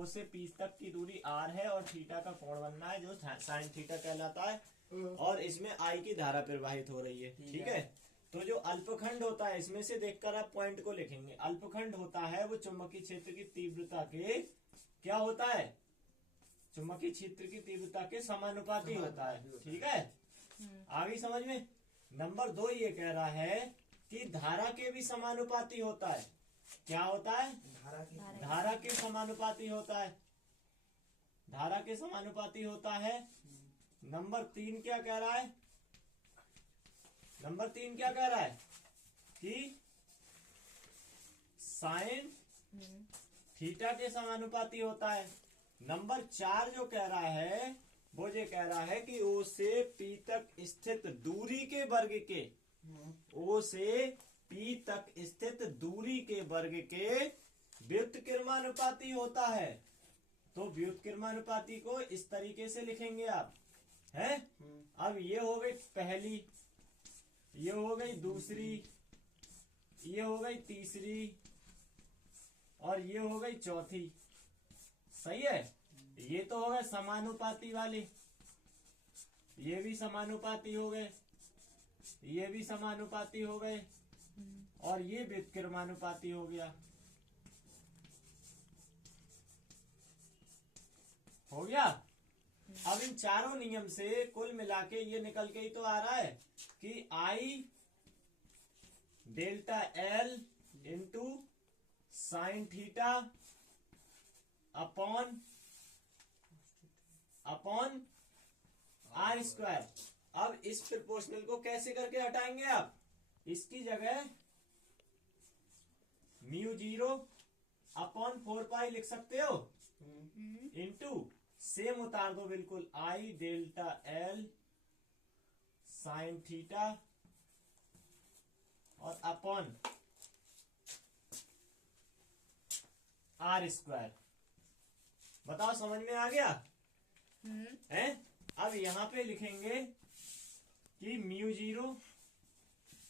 ओ से पी तक की दूरी आर है और थीटा का कोण बनना है जो साइन थीटा कहलाता है और इसमें आई की धारा प्रवाहित हो रही है। ठीक है, तो जो अल्पखंड होता है इसमें से देखकर आप पॉइंट को लिखेंगे। अल्पखंड होता है वो चुंबकीय क्षेत्र की तीव्रता के क्या होता है, चुंबकीय क्षेत्र की तीव्रता के समानुपाती होता है। ठीक है, आगे समझ में। नंबर 2 ये कह रहा है कि धारा के भी समानुपाती होता है। क्या होता है, धारा के समानुपाती होता है, धारा के समानुपाती होता है। नंबर 3 क्या कह रहा है, नंबर 3 क्या कह रहा है कि साइन थीटा के समानुपाती होता है। नंबर 4 जो कह रहा है वो ये कह रहा है कि ओ से पी तक स्थित दूरी के वर्ग के, ओ से पी तक स्थित दूरी के वर्ग के व्युत्क्रमानुपाती होता है। तो व्युत्क्रमानुपाती को इस तरीके से लिखेंगे आप, हैं? अब ये हो गई पहली, ये हो गई दूसरी, ये हो गई तीसरी और ये हो गई चौथी। सही है, ये तो हो गए समानुपाती वाले, ये भी समानुपाती हो गए, ये भी समानुपाती हो गए और ये व्युत्क्रमानुपाती हो गया। हो गया। अब इन चारों नियम से कुल मिला के ये निकल के ही तो आ रहा है कि I delta L into sine theta upon R square. अब इस प्रोपोर्शनल को कैसे करके हटाएंगे आप, इसकी जगह म्यू 0 अपॉन 4 पाई लिख सकते हो इंटू सेम उतार दो बिल्कुल, आई डेल्टा एल साइन थीटा और अपॉन आर स्क्वायर। बताओ समझ में आ गया है? अब यहां पे लिखेंगे कि म्यू 0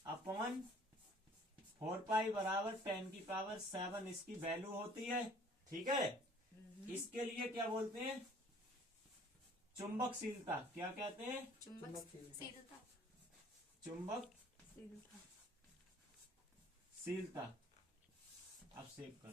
अपॉन 4 पाई बराबर 10 की पावर 7 इसकी वैल्यू होती है। ठीक है, इसके लिए क्या बोलते हैं, चुंबकशीलता। क्या कहते हैं, चुंबकशीलता। चुंबकशीलता। अब सेव कर